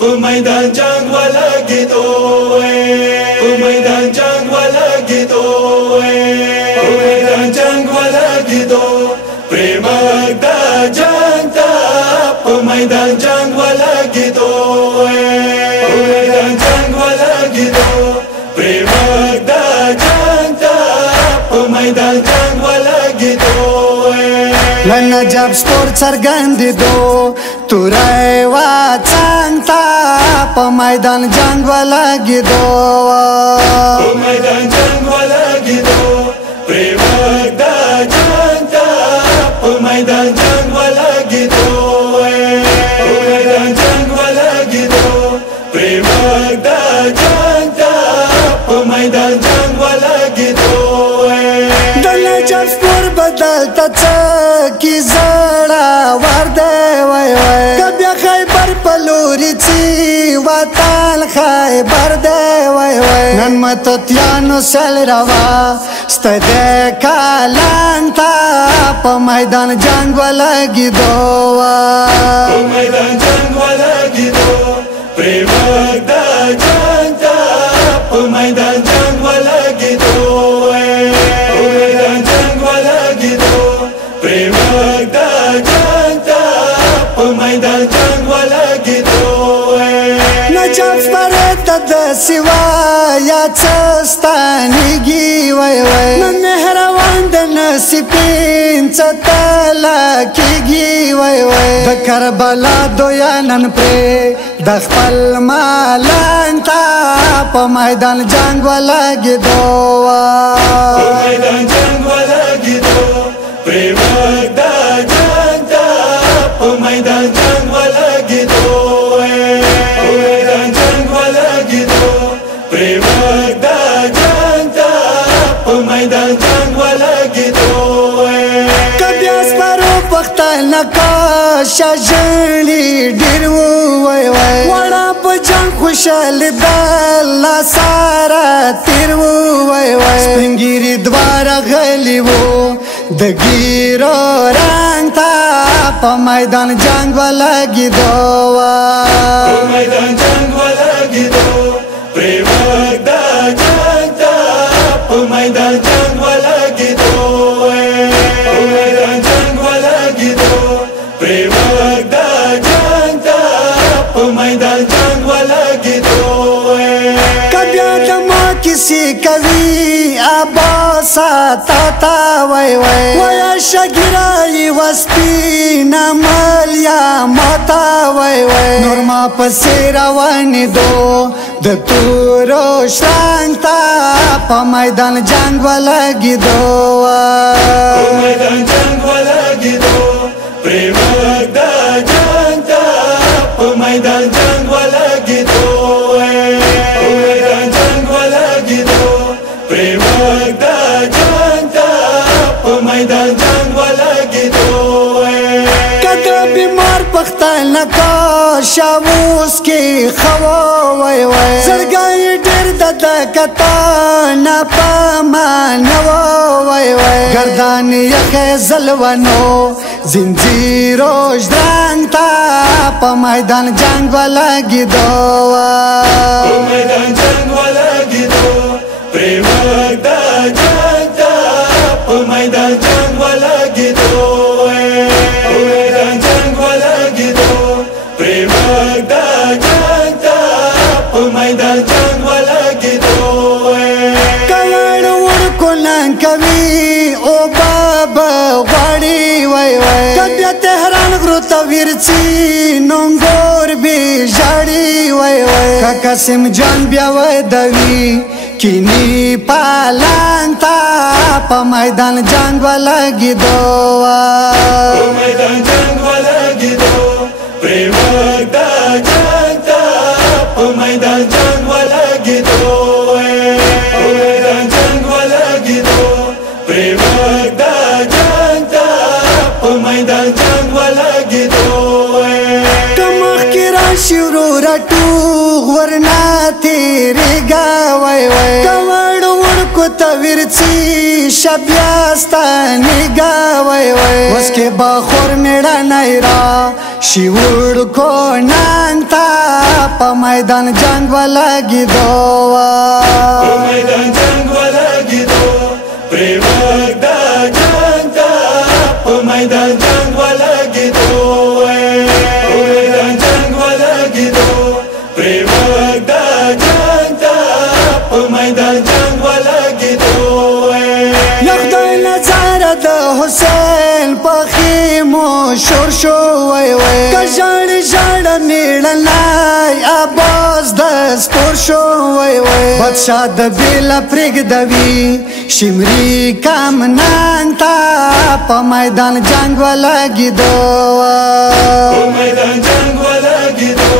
मैदान जंग वाला गीतों मैदान जंग वाला गीतों मैदान जंग वाला गीतों प्रेमदा जनता मैदान जंग वाला गीतों मैदान जंग वाला गीतों प्रेमदा जनता मैदान जंग वाला गीतों लना जब स्पोर्ट सरगंदी दो तुराय वा चांगता मैदान जंग वाला गिदो मैदान जंग वाला गीतों प्रेमदा जनता मैदान जंग वाला गीतों मैदान जंग वाला गीतों प्रेमदा जनता मैदान जंग वाला गीतों दला जब स्पोर्ट बदलता की जड़ा वर्दे वय वय कब्या खैबर पलूरी ची वाताल खैबर दे वय वय नन मतत्यानो सल रवा स्तदे कालांता मैदान जंग वाला गिदो मैदान जंग वाला गीतों प्रेमदा जनता मैदान जंग वाला गीतों मैदान जंग वाला गीतों प्रेमदा जनता मैदान जंग वाला गीतों न जब परत सिवा या चस्तानी गी वय वय न मेहरवान द नसीबिन चतला की गी वय वय द करबला दोया नन प्रे द खपल मालंता मैदान जंग वाला गिदो मैदान जंग वाला गीतों प्रेमदा जनता मैदान जंग वाला गीतों मैदान जंग वाला गीतों प्रेमदा जनता मैदान जंग वाला गीतों कब्यास परो पख्ता नकाशा जली डिरवो वय वय वड़ा बजंग खुशल दल्ला सारा तिरवो वय वय स्पिंगिरी द्वारा गलीवो दगीरो रंगता मैदान जंग वाला गिदो मैदान जंग वाला गीतों प्रेमदा जनता मैदान जंग वाला गीतों मैदान जंग वाला गीतों प्रेमदा जनता मैदान जंग वाला गीतों कब्या दमा किसी कवि आबासा ताता वय वय वया शगिराई वस्ती नमलिया माता वय वय नोरमा पसेरा वानी दो द तूरो श्रांता मैदान जंग वाला गिदो मैदान जंग वाला गीतों प्रेमदा जनता मैदान जंग वाला गीतों मैदान जंग वाला गीतों प्रेमदा जनता मैदान जंग वाला गीतों कदा बीमार पख्ता नकाशा उसकी खवा वय वय सरगाई डेर ददा कता न पामानवा वय वय गर्दान यखे जलवनो जिंजीरो जंगता मैदान जंग वाला गिदो मैदान जंग वाला गीतों प्रेमदा जनता मैदान जंग वाला गीतों मैदान जंग वाला गीतों प्रेमदा जनता मैदान जंग वाला गीतों कलड़ उड़को कवि ओ बाबा वाड़ी वय वय कब्या तेहरान ग्रुत विरची नोंगोर भी जाड़ी वय वय कासिम जान ब्यावय दवी किनी पालांता मैदान जंग वाला गिदो मैदान जंग वाला गीतों प्रेमदा जनता मैदान जंग वाला गीतों मैदान जंग वाला गीतों प्रेमदा जनता मैदान जंग वाला गीतों कमख किरा शुरू रटू वरना तेरे गावय वय कवड़ उड़को گوتا ورچی شبیاستا نگا وای وای وسکے باخور میڑا نیرا شیوڑ کو نانتا پا میدان جنگ والا گیدو پا میدان جنگ والا گیدو پریمک دا جنگ تا پا میدان جنگ والا گیدو پا میدان جنگ والا گیدو پریمک دا جنگ تا پا میدان جنگ والا گیدو یخدای نظاره دا حسین پاخی مو شور شو وای وای کجاڑی جاڑا میڑنای آباز دستور شو وای وای بادشاہ دا بیلا پریگ دوی شمری کام نانتا پا میدان جنگ والا گیدو پا میدان جنگ والا گیدو